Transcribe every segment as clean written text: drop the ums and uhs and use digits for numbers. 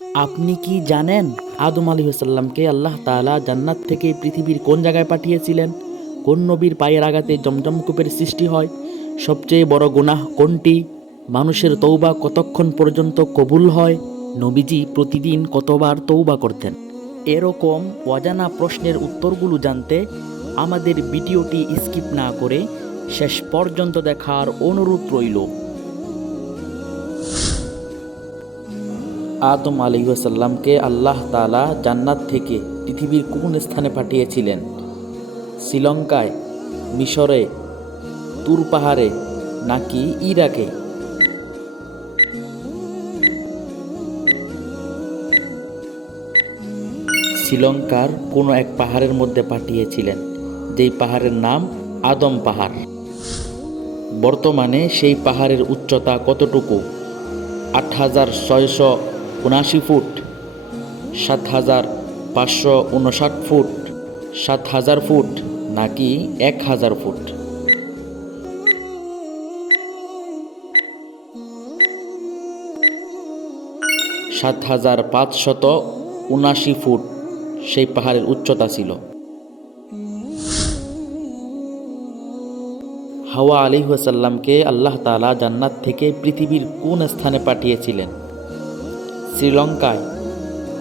আপনি কি জানেন আদম আলাইহিসসালামকে আল্লাহ তাআলা জান্নাত থেকে পৃথিবীর কোন জায়গায় পাঠিয়েছিলেন? কোন নবীর পায়ের আঘাতে জমজম কূপের সৃষ্টি হয়? সবচেয়ে বড় গুনাহ কোনটি? মানুষের তৌবা কতক্ষণ পর্যন্ত কবুল হয়? নবীজি প্রতিদিন কতবার তৌবা করতেন? এরকম অজানা প্রশ্নের উত্তরগুলো জানতে আমাদের ভিডিওটি স্কিপ না করে শেষ পর্যন্ত দেখার অনুরোধ রইল। আদম আলাইহিসসালামকে আল্লাহ তাআলা জান্নাত থেকে পৃথিবীর কোন স্থানে পাঠিয়েছিলেন? শ্রীলঙ্কায়, মিশরে, তুর পাহাড়ে নাকি ইরাকে? শ্রীলঙ্কার কোনো এক পাহাড়ের মধ্যে পাঠিয়েছিলেন, যেই পাহাড়ের নাম আদম পাহাড়। বর্তমানে সেই পাহাড়ের উচ্চতা কতটুকু? ৮,৬৭৯ ফুট, ৭,৫৫৯ ফুট, ৭,০০০ ফুট নাকি ১,০০০ ফুট? ৭,৫৭৯ ফুট সেই পাহাড়ের উচ্চতা ছিল। হাওয়া আলাইহিসসালামকে আল্লাহ তাআলা জান্নাত থেকে পৃথিবীর কোন স্থানে পাঠিয়েছিলেন? শ্রীলঙ্কায়,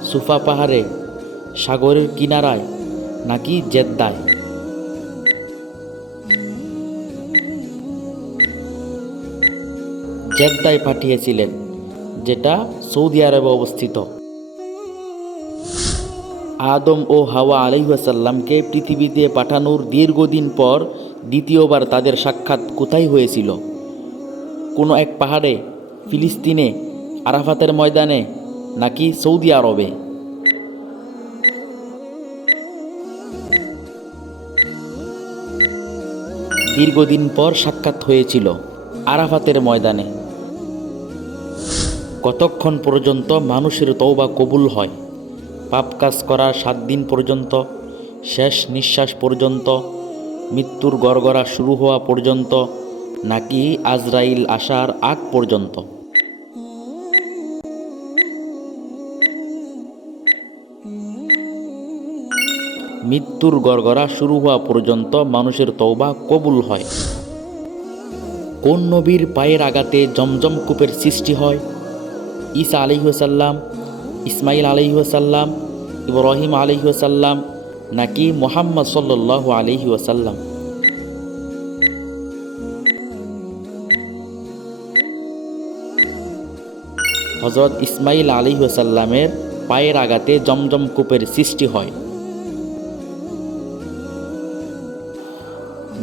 সুফা পাহাড়ে, সাগরের কিনারায় নাকি জেদ্দায়? জেদ্দায় পাঠিয়েছিলেন, যেটা সৌদি আরবে অবস্থিত। আদম ও হাওয়া আলাইহিসসালামকে পৃথিবীতে পাঠানোর দীর্ঘদিন পর দ্বিতীয়বার তাদের সাক্ষাৎ কোথায় হয়েছিল? কোনো এক পাহাড়ে, ফিলিস্তিনে, আরাফাতের ময়দানে নাকি সৌদি আরবে? দীর্ঘদিন পর সাক্ষাৎ হয়েছিল আরাফাতের ময়দানে। কতক্ষণ পর্যন্ত মানুষের তওবা কবুল হয়? পাপ কাজ করার 7 দিন পর্যন্ত, শেষ নিঃশ্বাস পর্যন্ত, মৃত্যুর গড়গড়া শুরু হওয়া পর্যন্ত নাকি আজরাইল আসার আগ পর্যন্ত? মৃত্যুর গড়গড়া শুরু হওয়া পর্যন্ত মানুষের তওবা কবুল হয়। কোন নবীর পায়ের আঘাতে জমজম কূপের সৃষ্টি হয়? ঈসা আলাইহিসসালাম, ইসমাইল আলাইহিসসালাম, ইব্রাহিম আলাইহিসসালাম নাকি মুহাম্মদ সাল্লাল্লাহু আলাইহি ওয়াসাল্লাম? হযরত ইসমাইল আলাইহিসসালামের পায়ের আঘাতে জমজম কূপের সৃষ্টি হয়।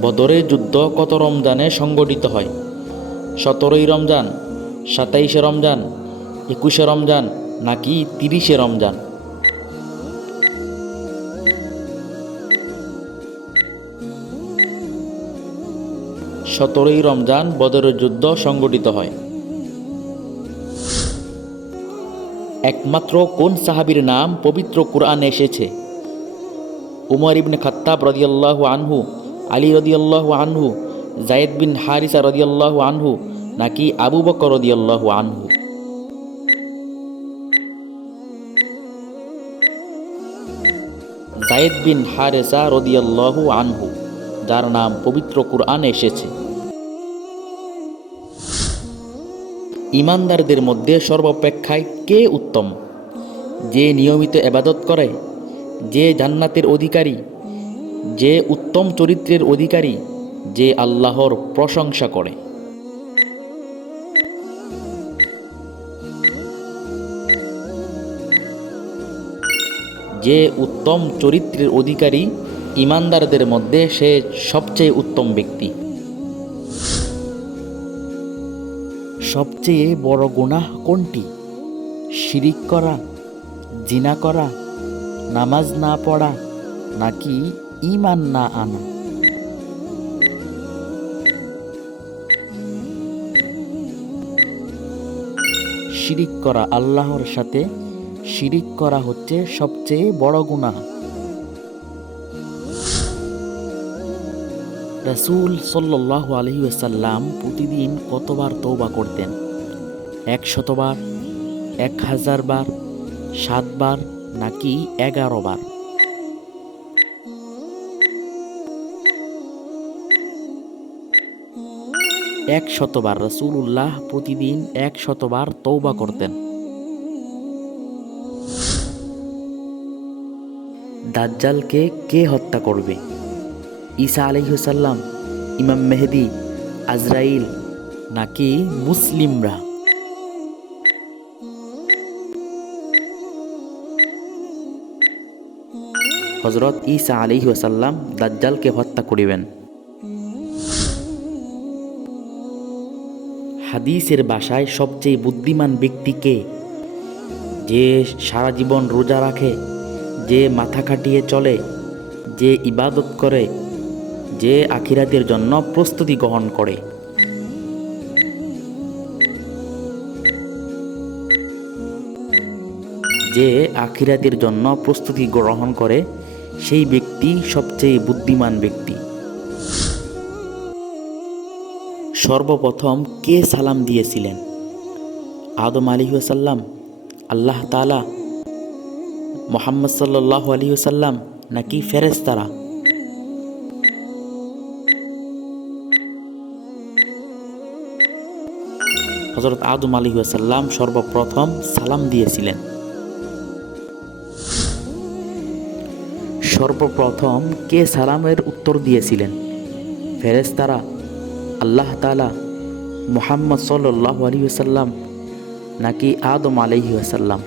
বদরের যুদ্ধ কত রমজানে সংগঠিত হয়? 17ই রমজান, 27শে রমজান, 21শে রমজান নাকি 30শে রমজান? 17ই রমজান বদরের যুদ্ধ সংগঠিত হয়। একমাত্র কোন সাহাবীর নাম পবিত্র কুরআনে এসেছে? উমর ইবনে খাত্তাব রাদিয়াল্লাহু আনহু, আলী রাদিয়াল্লাহু আনহু, যায়েদ বিন হারিসা রাদিয়াল্লাহু আনহু নাকি আবু বকর রাদিয়াল্লাহু আনহু? যায়েদ বিন হারিসা রাদিয়াল্লাহু আনহু, যার নাম পবিত্র কুরআনে এসেছে। ঈমানদারদের মধ্যে সর্বাপেক্ষায় কে উত্তম? যে নিয়মিত ইবাদত করে, যে জান্নাতের অধিকারী, যে উত্তম চরিত্রের অধিকারী, যে আল্লাহর প্রশংসা করে। যে উত্তম চরিত্রের অধিকারী, ঈমানদারদের মধ্যে সে সবচেয়ে উত্তম ব্যক্তি। সবচেয়ে বড় গুনাহ কোনটি? শিরিক করা, জিনা করা, নামাজ না পড়া নাকি ঈমান না আনা? শিরিক করা, আল্লাহর সাথে শিরিক করা হচ্ছে সবচেয়ে বড় গুনাহ। রাসূল সাল্লাল্লাহু আলাইহি ওয়াসাল্লাম প্রতিদিন কতবার তওবা করতেন? 100 বার, 1000 বার 7 বার নাকি 11 বার? এক 100 বার। রাসূলুল্লাহ প্রতিদিন 100 বার তওবা করতেন। দাজ্জালকে কে হত্যা করবে? ঈসা আলাইহিস সালাম, ইমাম মেহেদী, আজরাইল নাকি মুসলিমরা? হযরত ঈসা আলাইহিস সালাম দাজ্জালকে হত্যা করিবেন। হাদিসের ভাষায় সবচেয়ে বুদ্ধিমান ব্যক্তি কে? যে সারা জীবন রোজা রাখে, যে মাথা খাটিয়ে চলে, যে ইবাদত করে, যে আখিরাতের জন্য প্রস্তুতি গ্রহণ করে। যে আখিরাতের জন্য প্রস্তুতি গ্রহণ করে সেই ব্যক্তি সবচেয়ে বুদ্ধিমান ব্যক্তি। সর্বপ্রথম কে সালাম দিয়েছিলেন? আদম আলাইহিস সালাম, আল্লাহ তাআলা, মুহাম্মদ সাল্লাল্লাহু আলাইহি ওয়াসাল্লাম নাকি ফেরেশতারা? হযরত আদম আলাইহিস সালাম সর্বপ্রথম সালাম দিয়েছিলেন। সর্বপ্রথম কে সালামের উত্তর দিয়েছিলেন? ফেরেশতারা, আল্লাহ তাআলা, মুহাম্মদ সাল্লাল্লাহু আলাইহি ওয়াসাল্লাম নাকি আদম আলাইহিস সালাম?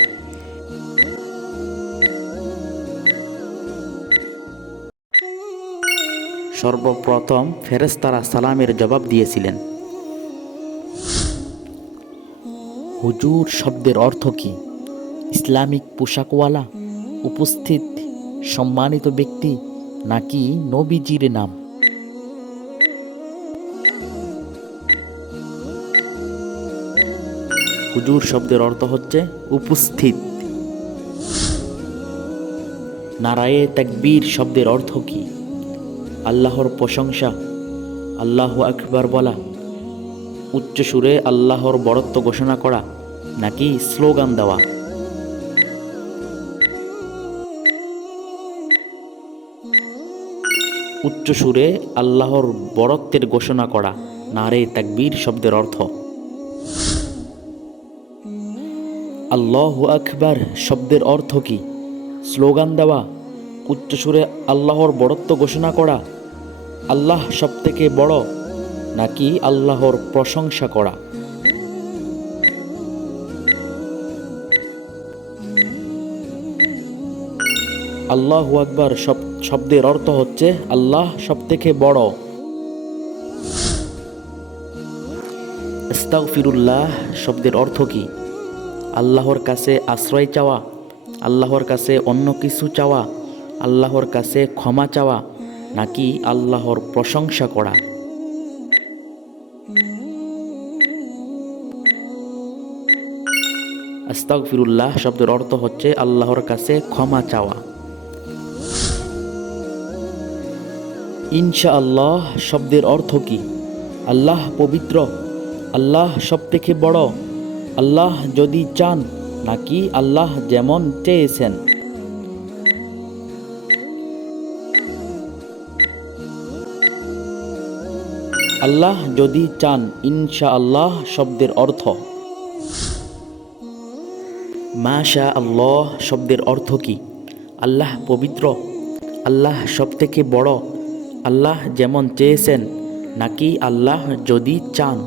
সর্বপ্রথম ফেরেশতারা সালামের জবাব দিয়েছিলেন। হুজুর শব্দের অর্থ কি? ইসলামিক পোশাকওয়ালা, উপস্থিত, সম্মানিত ব্যক্তি নাকি নবীজির নাম? হুজুর শব্দের অর্থ হচ্ছে উপস্থিত। নারায়ে তাকবীর শব্দের অর্থ কি? আল্লাহর প্রশংসা, আল্লাহু আকবার বলা, উচ্চ সুরে আল্লাহর বড়ত্ব ঘোষণা করা নাকি স্লোগান দেওয়া? উচ্চ সুরে আল্লাহর বড়ত্বের ঘোষণা করা নারে তাকবীর শব্দের অর্থ। আল্লাহু আকবার শব্দের অর্থ কি? স্লোগান দেওয়া, উচ্চ সুরে আল্লাহর বড়ত্ব ঘোষণা করা, আল্লাহ সবথেকে বড় নাকি আল্লাহর প্রশংসা করা? আল্লাহু আকবার শব্দের অর্থ হচ্ছে আল্লাহ সবথেকে বড়। আস্তাগফিরুল্লাহ শব্দের অর্থ কি? আল্লাহর কাছে আশ্রয় চাওয়া, আল্লাহর কাছে অন্য কিছু চাওয়া, আল্লাহর কাছে ক্ষমা চাওয়া নাকি আল্লাহর প্রশংসা করা? আস্তাগফিরুল্লাহ শব্দের অর্থ হচ্ছে আল্লাহর কাছে ক্ষমা চাওয়া। ইনশাআল্লাহ শব্দের অর্থ কি? আল্লাহ পবিত্র, আল্লাহ সবথেকে বড়, আল্লাহ যদি চান নাকি আল্লাহ যেমন চেয়েছেন? আল্লাহ যদি চান। ইনশাআল্লাহ শব্দের অর্থ। মাশা আল্লাহ শব্দের অর্থ কি? আল্লাহ পবিত্র, আল্লাহ সবথেকে বড়, আল্লাহ যেমন চেয়েছেন নাকি আল্লাহ যদি চান?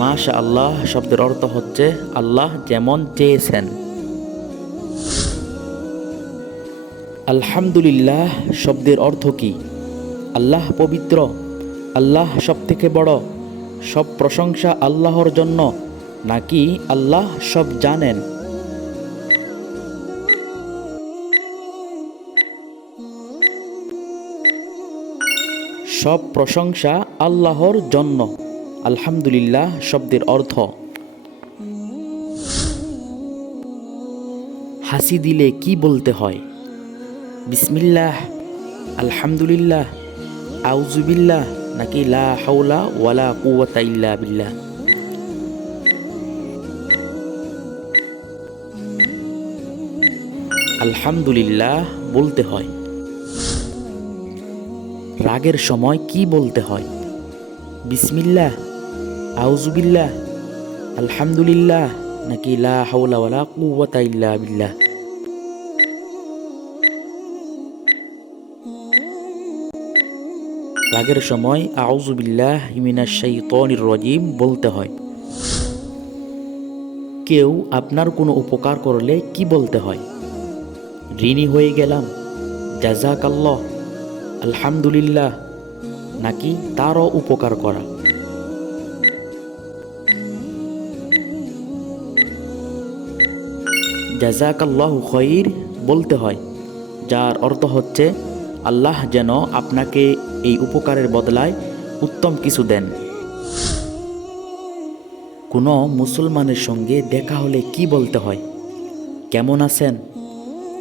মাশা আল্লাহ শব্দের অর্থ হচ্ছে আল্লাহ যেমন চেয়েছেন। আলহামদুলিল্লাহ শব্দের অর্থ কি? আল্লাহ পবিত্র, আল্লাহ সবথেকে বড়, সব প্রশংসা আল্লাহর জন্য নাকি আল্লাহ সব জানেন? সব প্রশংসা আল্লাহর জন্য। আলহামদুলিল্লাহ শব্দের অর্থ। হাসি দিলে কি বলতে হয়? বিসমিল্লাহ, আলহামদুলিল্লাহ, আউযুবিল্লাহ নাকি লা হাওলা ওয়ালা কুওয়াতা ইল্লা বিল্লাহ? আলহামদুলিল্লাহ বলতে হয়। রাগের সময় কি বলতে হয়? বিসমিল্লাহ, আউযুবিল্লাহ, আলহামদুলিল্লাহ, নাকি লা হাওলা ওয়ালা কুওয়াতা ইল্লা বিল্লাহ? রাগের সময় আউযুবিল্লাহি মিনাশ শাইতানির রাজিম বলতে হয়। কেউ আপনার কোনো উপকার করলে কি বলতে হয়? ঋণী হয়ে গেলাম, জাযাকাল্লাহ, আলহামদুলিল্লাহ, নাকি তারও উপকার করা? জাযাকাল্লাহু খাইর বলতে হয়, যার অর্থ হচ্ছে আল্লাহ যেন আপনাকে এই উপকারের বদলায় উত্তম কিছু দেন। কোনো মুসলমানের সঙ্গে দেখা হলে কি বলতে হয়? কেমন আছেন,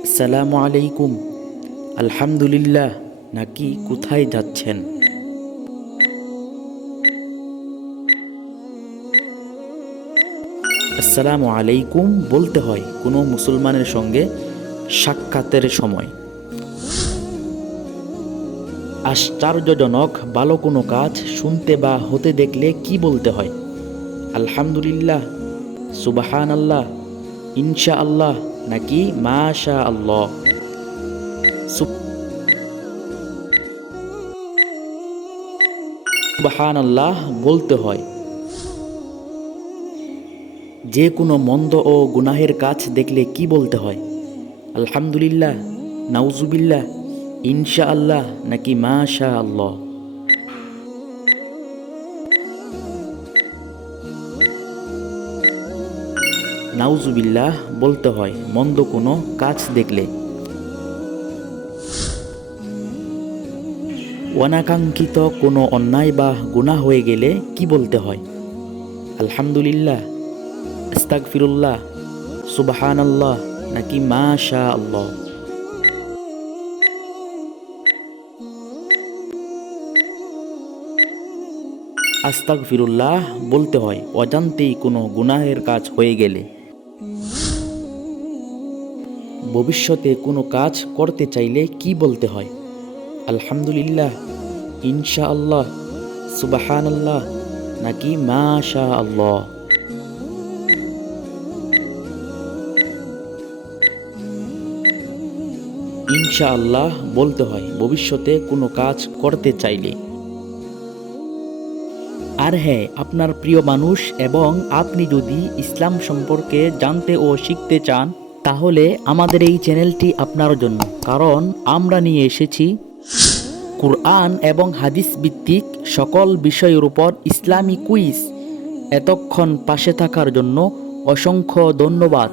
আসসালামু আলাইকুম, আলহামদুলিল্লাহ, নাকি কোথায় যাচ্ছেন? আসসালামু আলাইকুম বলতে হয় কোনো মুসলমানের সঙ্গে সাক্ষাতের সময়। আশ্চর্যজনক ভালো কোনো কাজ শুনতে বা হতে দেখলে কি বলতে হয়? আলহামদুলিল্লাহ, সুবহানাল্লাহ, ইনশাআল্লাহ, নাকি মাশা আল্লাহ? সুবহানাল্লাহ বলতে হয়। যে কোনো মন্দ ও গুনাহের কাজ দেখলে কি বলতে হয়? আলহামদুলিল্লাহ, নাউজুবিল্লাহ, ইনশাআল্লাহ, নাকি মাশা আল্লাহ? নাউজুবিল্লাহ বলতে হয় মন্দ কোনো কাজ দেখলে। অনাকাঙ্ক্ষিত কোনো অন্যায় বা গুনাহ হয়ে গেলে কি বলতে হয়? আলহামদুলিল্লাহ, আস্তাগফিরুল্লাহ, সুবহানাল্লাহ, নাকি মাশা আল্লাহ? আস্তাগফিরুল্লাহ বলতে হয় অজান্তেই কোনো গুনাহের কাজ হয়ে গেলে। ভবিষ্যতে কোনো কাজ করতে চাইলে কি বলতে হয়? আলহামদুলিল্লাহ, ইনশাআল্লাহ, সুবহানাল্লাহ, নাকি মাশা আল্লাহ? ইনশাআল্লাহ বলতে হয় ভবিষ্যতে কোনো কাজ করতে চাইলে। আর হ্যাঁ, আপনার প্রিয় মানুষ এবং আপনি যদি ইসলাম সম্পর্কে জানতে ও শিখতে চান, তাহলে আমাদের এই চ্যানেলটি আপনার জন্য, কারণ আমরা নিয়ে এসেছি কুরআন এবং হাদিস ভিত্তিক সকল বিষয়ের উপর ইসলামী কুইজ। এতক্ষণ পাশে থাকার জন্য অসংখ্য ধন্যবাদ।